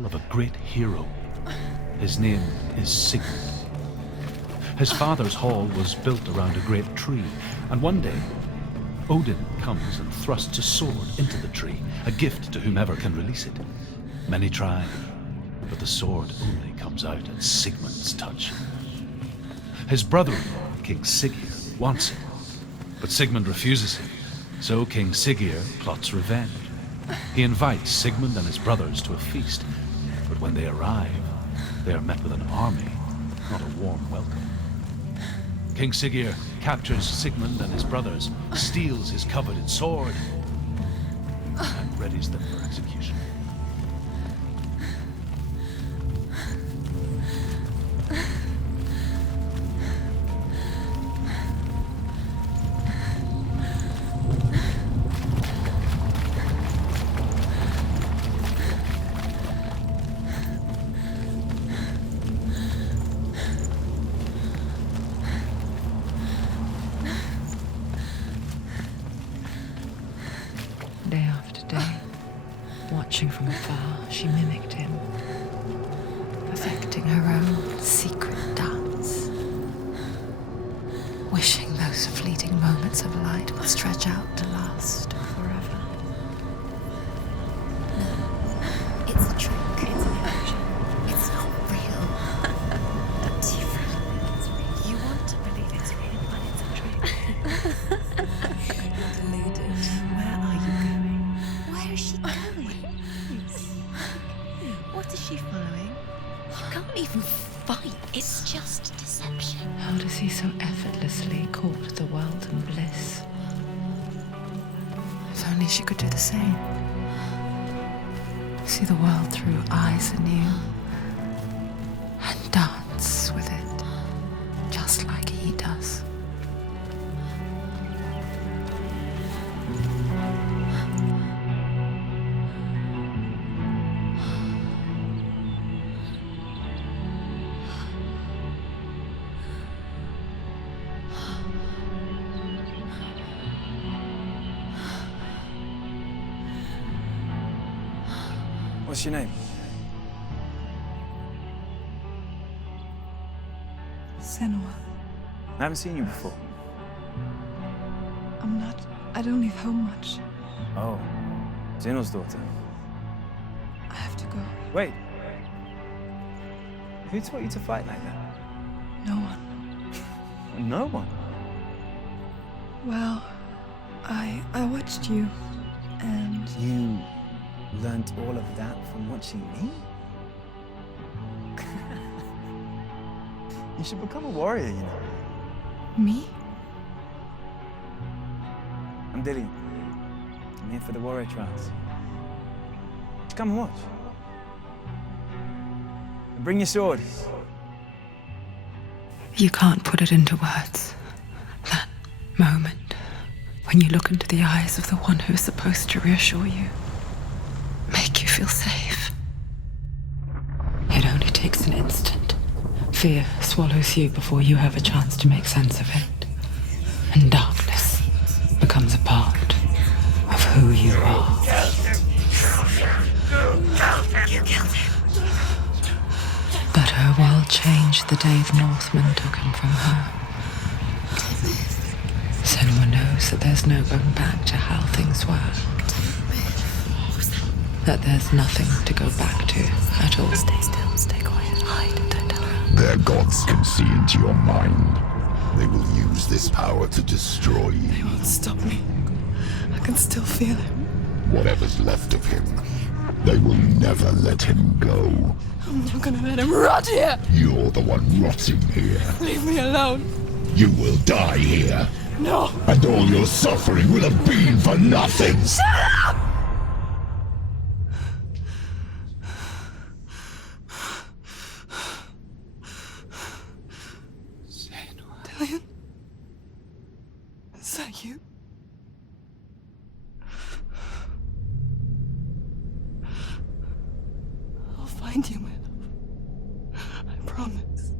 tale of a great hero. His name is Sigmund. His father's hall was built around a great tree, and one day, Odin comes and thrusts a sword into the tree, a gift to whomever can release it. Many try, but the sword only comes out at Sigmund's touch. His brother-in-law, King Siggeir, wants it, but Sigmund refuses it, so King Siggeir plots revenge. He invites Sigmund and his brothers to a feast, but when they arrive, they are met with an army, not a warm welcome. King Siggeir captures Sigmund and his brothers, steals his coveted sword, and readies them for execution. Day after day, watching from afar, she mimicked him, perfecting her own secret dance, wishing those fleeting moments of light would stretch out to last forever. It's a trick. It's an illusion. It's not real. Do you really think it's real? You want to believe it's real, but it's a trick. You're deluded. Where are you going? Where is she going? What is she following? You can't even fight. It's just deception. How does he so effortlessly court the world and bliss? If only she could do the same. See the world through eyes anew and dance with it, just like he does. What's your name? Senua. I haven't seen you before. I don't leave home much. Oh, Zeno's daughter. I have to go. Wait. Who taught you to fight like that? No one. No one. Well, I watched you, and You learned all of that from watching me? You should become a warrior, you know. me? I'm Dilly. I'm here for the warrior trials. Just come and watch. And bring your sword. You can't put it into words. That moment when you look into the eyes of the one who's supposed to reassure you, make you feel safe. It only takes an instant. Fear swallows you before you have a chance to make sense of it. And darkness becomes a part of who you are. You killed him. But her world changed the day the Northmen took him from her. Senua knows that there's no going back to how things were. That there's nothing to go back to at all. Stay still, stay quiet, hide, don't tell her. Their gods can see into your mind. They will use this power to destroy They you. won't stop me. I can still feel him. Whatever's left of him, they will never let him go. I'm not gonna let him rot here. You're the one rotting here. Leave me alone. You will die here, No. and all your suffering will have been for nothing. Dillion? Is that you? I'll find you, my love. I promise.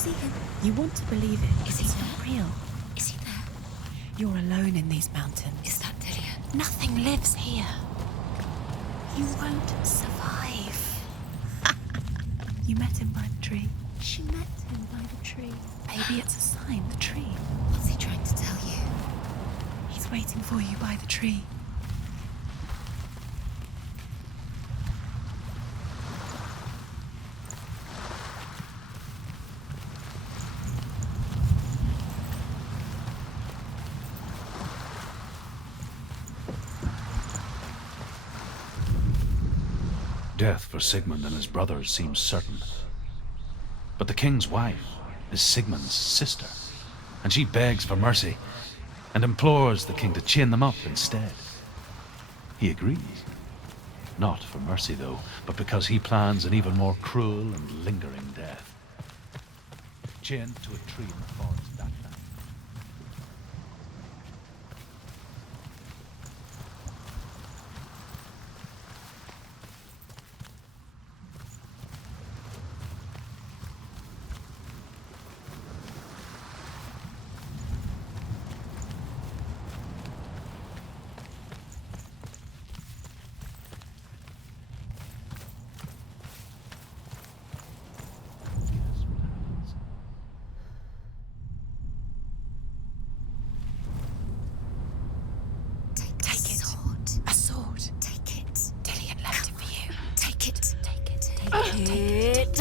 see him? You want to believe it. Is he It's there? not real. Is he there? You're alone in these mountains. Is that Dillian? Nothing lives here. You won't survive. You met him by the tree. She met him by the tree. Maybe it's a sign, the tree. What's he trying to tell you? He's waiting for you by the tree. Death for Sigmund and his brothers seems certain. But the king's wife is Sigmund's sister, and she begs for mercy and implores the king to chain them up instead. He agrees. Not for mercy, though, but because he plans an even more cruel and lingering death. Chained to a tree in the forest that night. Take the sword. A sword. Take it. Dillian left it for you. Take it. Take it. Take it.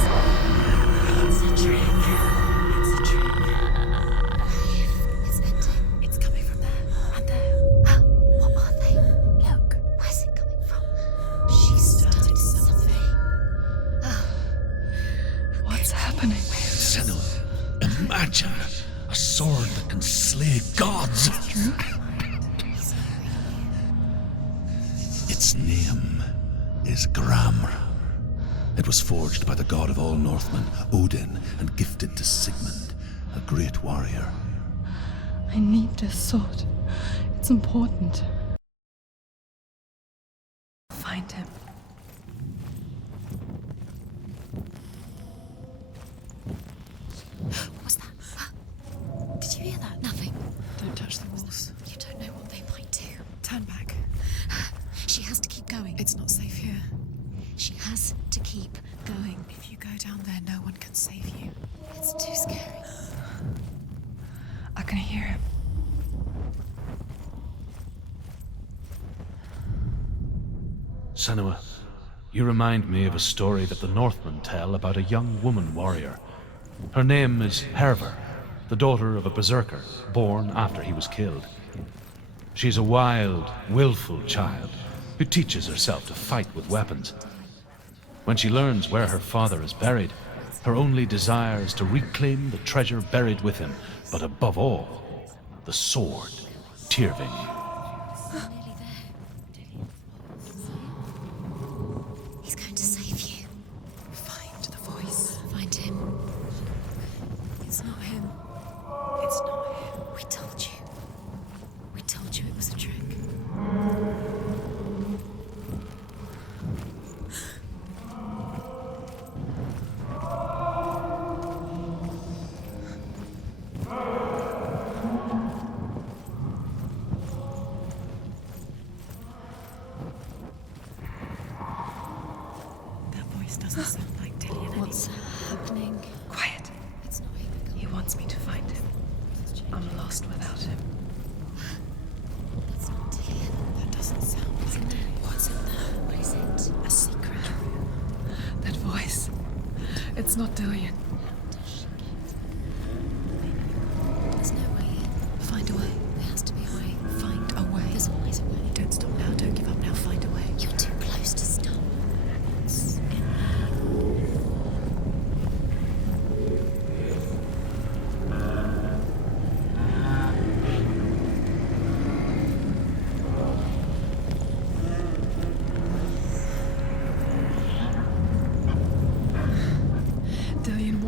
It's a trick. It's a trick. It's ending. It's coming from there and there. Oh, what are they? Look. Where's it coming from? She started something. Oh, What's happening? Senua, imagine a sword that can slay gods. Its name is Gramr. It was forged by the god of all Northmen, Odin, and gifted to Sigmund, a great warrior. I need this sword. It's important. Find him. what was that? Did you hear that? Nothing. Don't touch the walls. You don't know what they might do. Turn back. She has to keep going. It's not safe here. She has to keep going. If you go down there, no one can save you. It's too scary. I can hear him. Senua, you remind me of a story that the Northmen tell about a young woman warrior. Her name is Hervor, the daughter of a berserker born after he was killed. She's a wild, willful child who teaches herself to fight with weapons. When she learns where her father is buried, her only desire is to reclaim the treasure buried with him, but above all, the sword, Tyrving. Nearly there. He's going to save you. Find the voice. Find him. It's not him. It's not him. We told you. We told you it was a trick. That voice doesn't sound like Dillian What's anymore. happening? Quiet. It's not him. He wants me to find him. I'm lost without him. That's not Dillian. That doesn't sound like Dillian. What's in there? What is it? A secret. That voice. It's not Dillian. There's no way in. Find a way. There has to be a way. Find a way. There's always a way. Don't stop now. Don't give up now. Find a way. You're too close to stop. It's in there. Dillian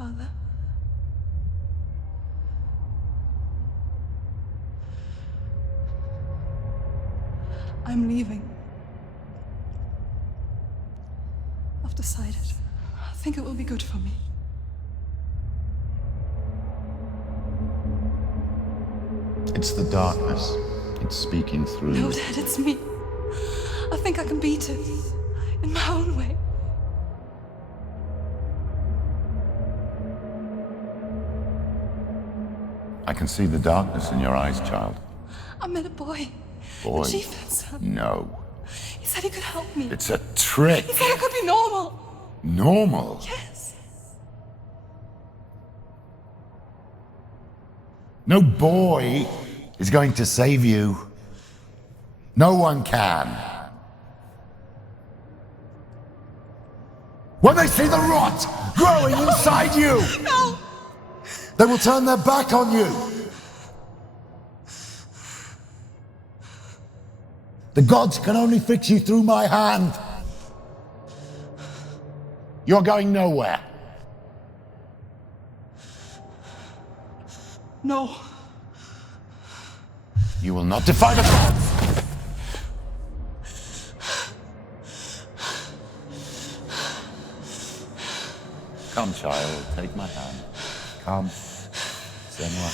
Father. I'm leaving. I've decided. I think it will be good for me. It's the darkness. It's speaking through No, you. Dad, it's me. I think I can beat it. In my own way. I can see the darkness in your eyes, child. I met a boy. Boy. The chieftain's son. No. He said he could help me. It's a trick. He said I could be normal. Normal. Yes. No boy is going to save you. No one can. When they see the rot growing inside you, No! they will turn their back on you. The gods can only fix you through my hand. You're going nowhere. No. You will not defy the gods. Come, child, take my hand. Come. Senua.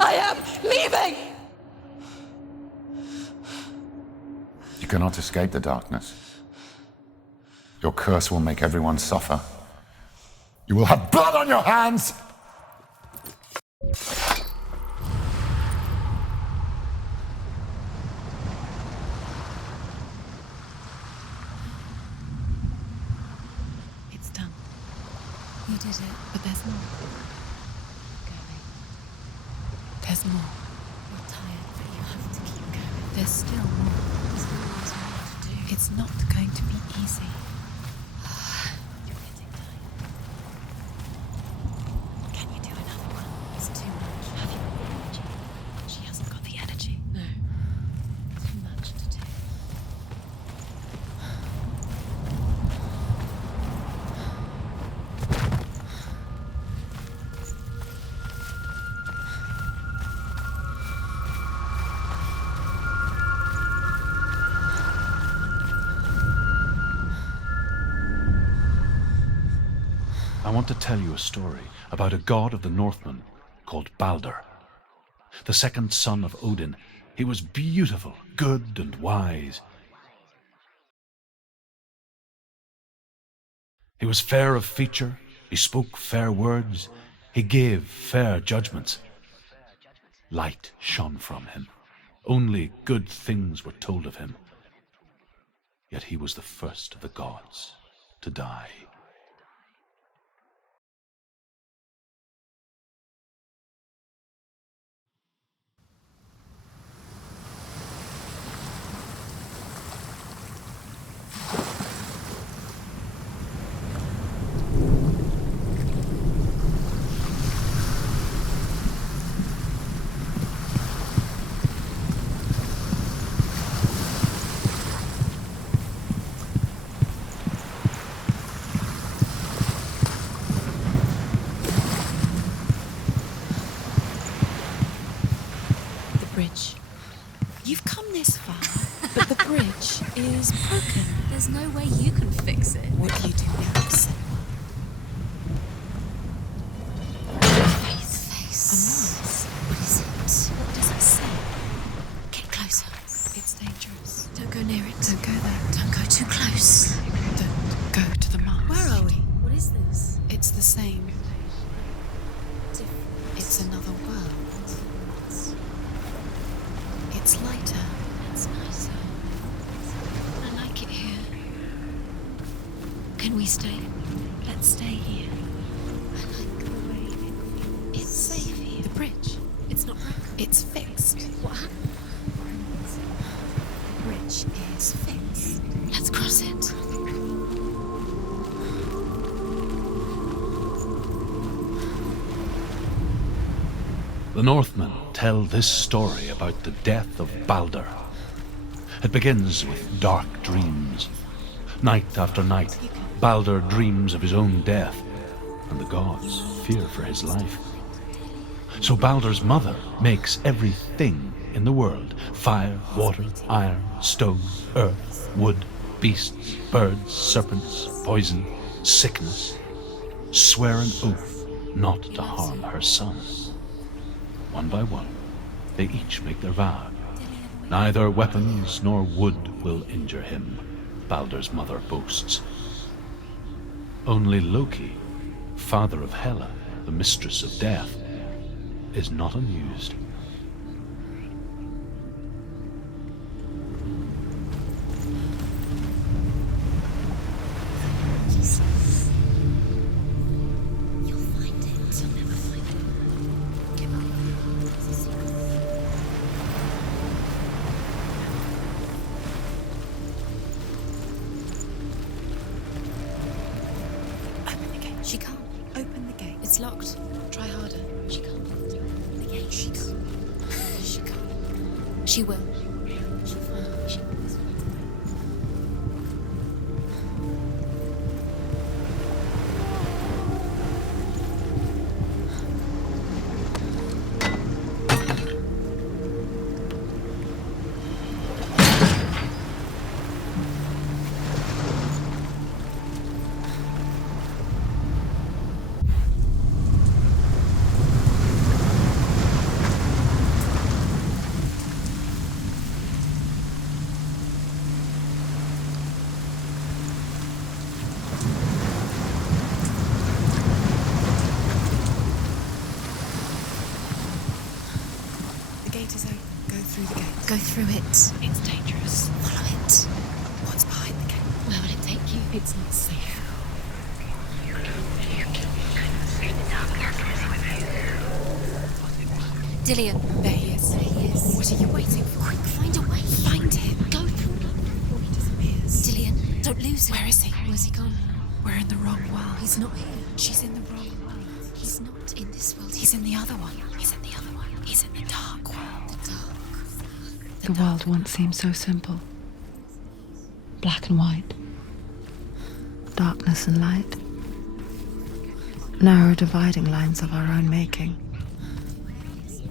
I am leaving! You cannot escape the darkness. Your curse will make everyone suffer. You will have blood on your hands! It's done. You did it, but there's more. Going. There's more. You're tired, but you have to keep going. There's still more. There's always more to do. It's not going to be easy. You're getting tired. Can you do another one? It's too much. Have you got the energy? She hasn't got the energy. No. Too much to do. I want to tell you a story about a god of the Northmen called Balder. The second son of Odin, he was beautiful, good, and wise. He was fair of feature, he spoke fair words, he gave fair judgments. Light shone from him. Only good things were told of him. Yet he was the first of the gods to die. Bridge. You've come this far, but the bridge is broken. There's no way you can fix it. What do you do now, Senua? Face. A noise. What is it? What does it say? Get closer. It's dangerous. Don't go near it. Don't go there. Don't go too close. Don't go to the mast. Where are we? What is this? It's the same. Different. It's another world. It's lighter. It's nicer. I like it here. Can we stay? Let's stay here. I like the way it's safe here. The bridge. It's not broken. It's fixed. What happened? The bridge is fixed. Let's cross it. The Northmen tell this story about the death of Balder. It begins with dark dreams. Night after night, Baldur dreams of his own death, and the gods fear for his life. So Baldur's mother makes everything in the world: fire, water, iron, stone, earth, wood, beasts, birds, serpents, poison, sickness, swear an oath not to harm her son. One by one, they each make their vow. Neither weapons nor wood will injure him, Baldur's mother boasts. Only Loki, father of Hela, the mistress of death, is not amused. You'll find it. You'll never find it. Give up. It's a secret. Open the gate. She can't. Open the gate. It's locked. Try harder. She can't. The gate. She can't. She can't. She will. She'll find it. She will. The gate is open. Go through the gate. Go through it. It's dangerous. Follow it. What's behind the gate? Where will it take you? It's not safe. Dillion. There he is. There he is. What are you waiting for? Quick, find a way. Find him. Go through it. Before he disappears. Dillion, don't lose him. Where is he? Where's he gone? We're in the wrong world. He's not here. She's in the wrong world. He's not in this world. He's in the other one. He's in the other one. He's in the dark world. the dark. The world once seemed so simple. Black and white. Darkness and light. Narrow dividing lines of our own making.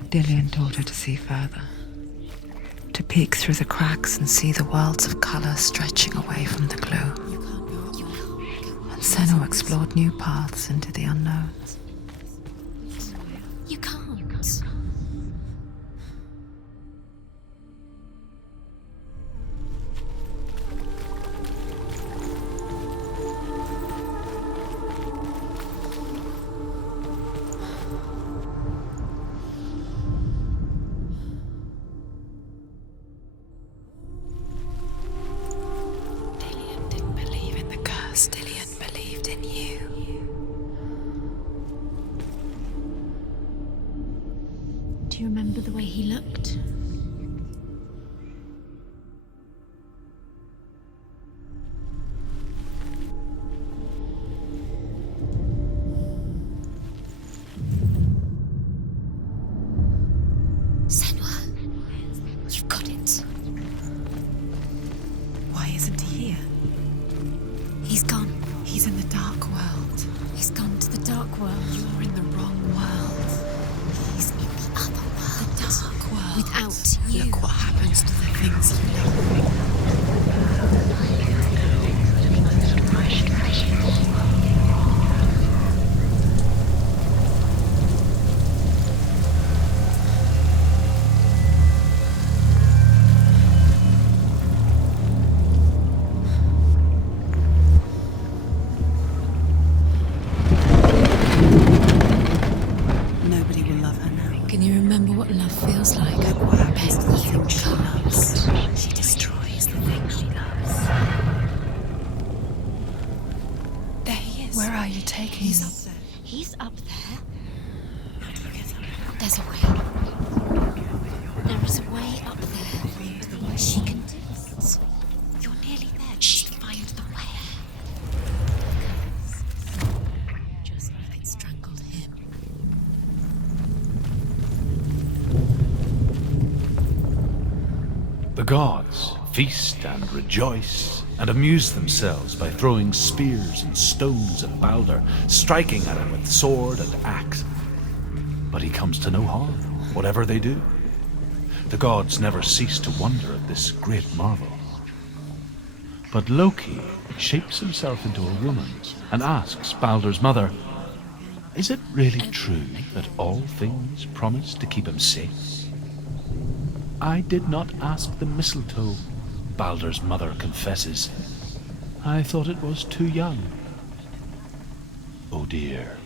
Dillion taught her to see further. To peek through the cracks and see the worlds of color stretching away from the gloom. You can't go up. You can't. And Senua explored new paths into the unknown. You can't. Dillion didn't believe in the curse. Dillion believed in you. Do you remember the way he looked? Senua, you've got it. Why isn't he here? He's gone. He's in the dark world. He's gone to the dark world. You're in the wrong world. He's in the other world. The dark world. Without you. Look what happens to the things you love. Nobody will love her now. Can you remember what love feels like? Look what happens to the You things she loves. can't. She destroys the things she loves. There he is. Where are you taking He's me? up there. He's up there. How do you get up? There's a way. There is a way up there. She can do it. You're nearly there. Just find the way. Just like it strangled him. The gods feast and rejoice, and amuse themselves by throwing spears and stones at Balder, striking at him with sword and axe. But he comes to no harm, whatever they do. The gods never cease to wonder at this great marvel. But Loki shapes himself into a woman and asks Balder's mother, "Is it really true that all things promise to keep him safe?" "I did not ask the mistletoe," Balder's mother confesses. "I thought it was too young." Oh dear.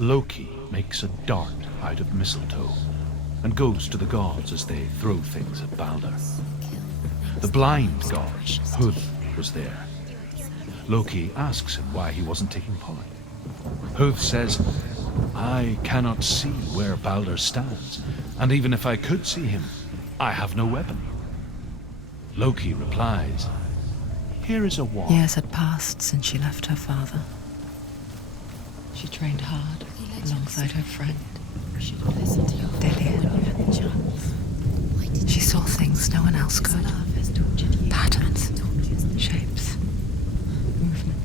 Loki makes a dart out of mistletoe and goes to the gods as they throw things at Balder. The blind god, Hud, was there. Loki asks him why he wasn't taking part. Hud says, "I cannot see where Balder stands, and even if I could see him, I have no weapon." Loki replies, "Here is a wand." Years had passed since she left her father. She trained hard alongside her friend, Dillian. She saw things no one else could. Patterns, shapes, movement.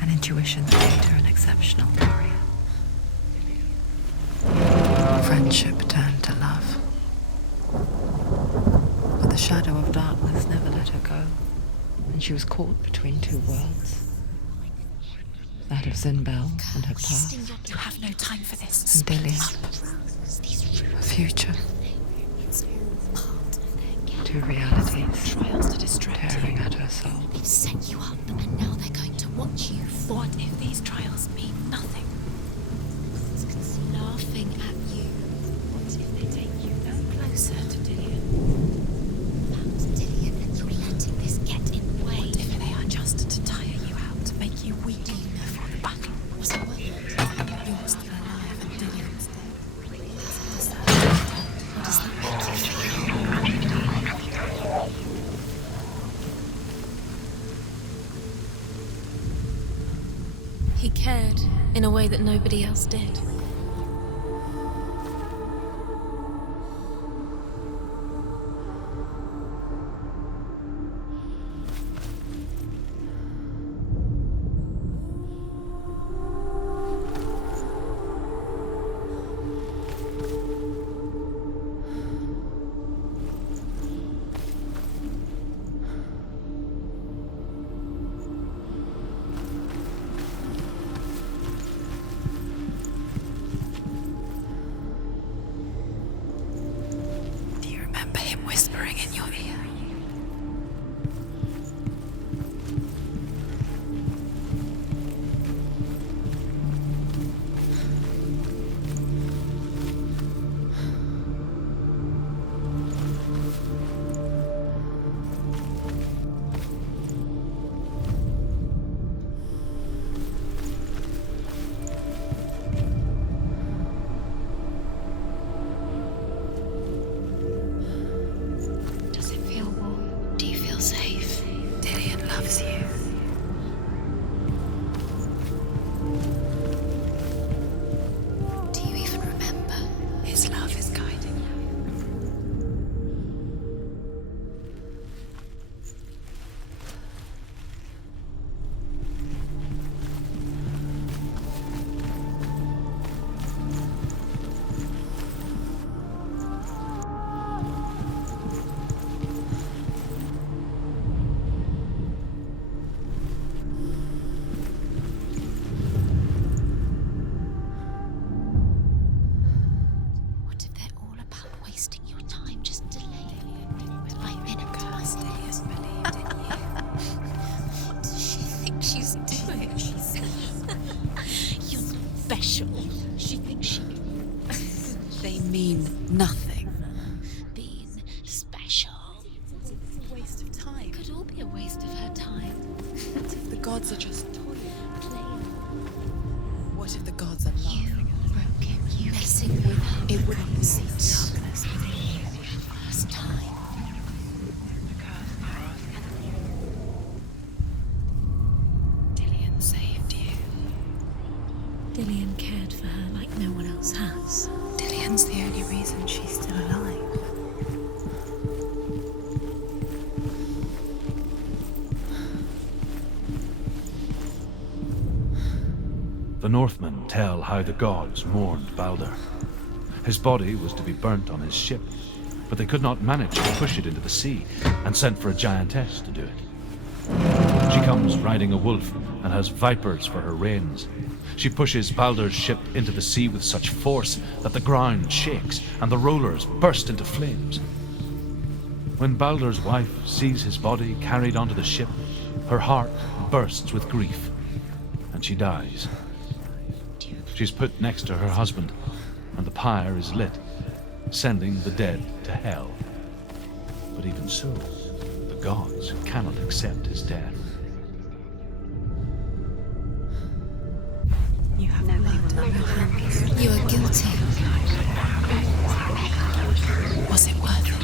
An intuition that made her an exceptional warrior. Friendship turned to love. But the shadow of darkness never let her go, and she was caught between two worlds. That of Zinbel and her past, You have no time for this. and Dillian, her future. Two realities Trials to distract tearing you. at her soul. They've set you up, and now they're going to watch you. What if these trials mean nothing? Laughing at you. What if they take you no closer to Dillian? Perhaps, Dillian, you're letting this get in the way. What if they are just to tire you out, to make you weak before the battle? Was it worth it? You're still alive and Dillian's dead. What does that make you feel? He cared in a way that nobody else did. Do you remember him whispering in your ear? Does it feel warm? Do you feel safe? Dillian loves you. Do you even remember? His love is guiding you. What if they're all about wasting your time, just delaying it? I'm in it to myself. What does she think she's doing? You're special. She thinks she They mean nothing. being special. It's a waste of time. Could all be a waste of her time. The gods are just toying. Playing. What if the gods are laughing? Broke him. You messing with her. It wouldn't be darkness. First time. Dillian saved you. Dillian and cared for her like no one else has. Dillian's the only reason she's still alive. The Northmen tell how the gods mourned Balder. His body was to be burnt on his ship, but they could not manage to push it into the sea, and sent for a giantess to do it. She comes riding a wolf and has vipers for her reins. She pushes Balder's ship into the sea with such force that the ground shakes and the rollers burst into flames. When Balder's wife sees his body carried onto the ship, her heart bursts with grief, and she dies. She's put next to her husband, and the pyre is lit, sending the dead to hell. But even so, the gods cannot accept his death. You have no blood on your hands. You are guilty. Was it worth it?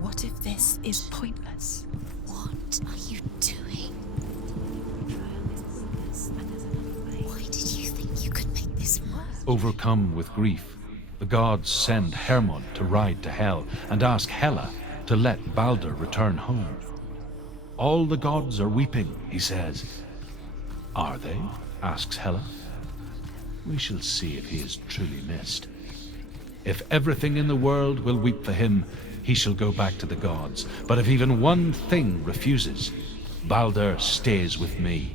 What if this is pointless? What are you doing? Why did you think you could make this work? Overcome with grief, the gods send Hermod to ride to Hell and ask Hela to let Balder return home. All the gods are weeping, he says. Are they? Asks Hela. We shall see if he is truly missed. If everything in the world will weep for him, he shall go back to the gods. But if even one thing refuses, Balder stays with me.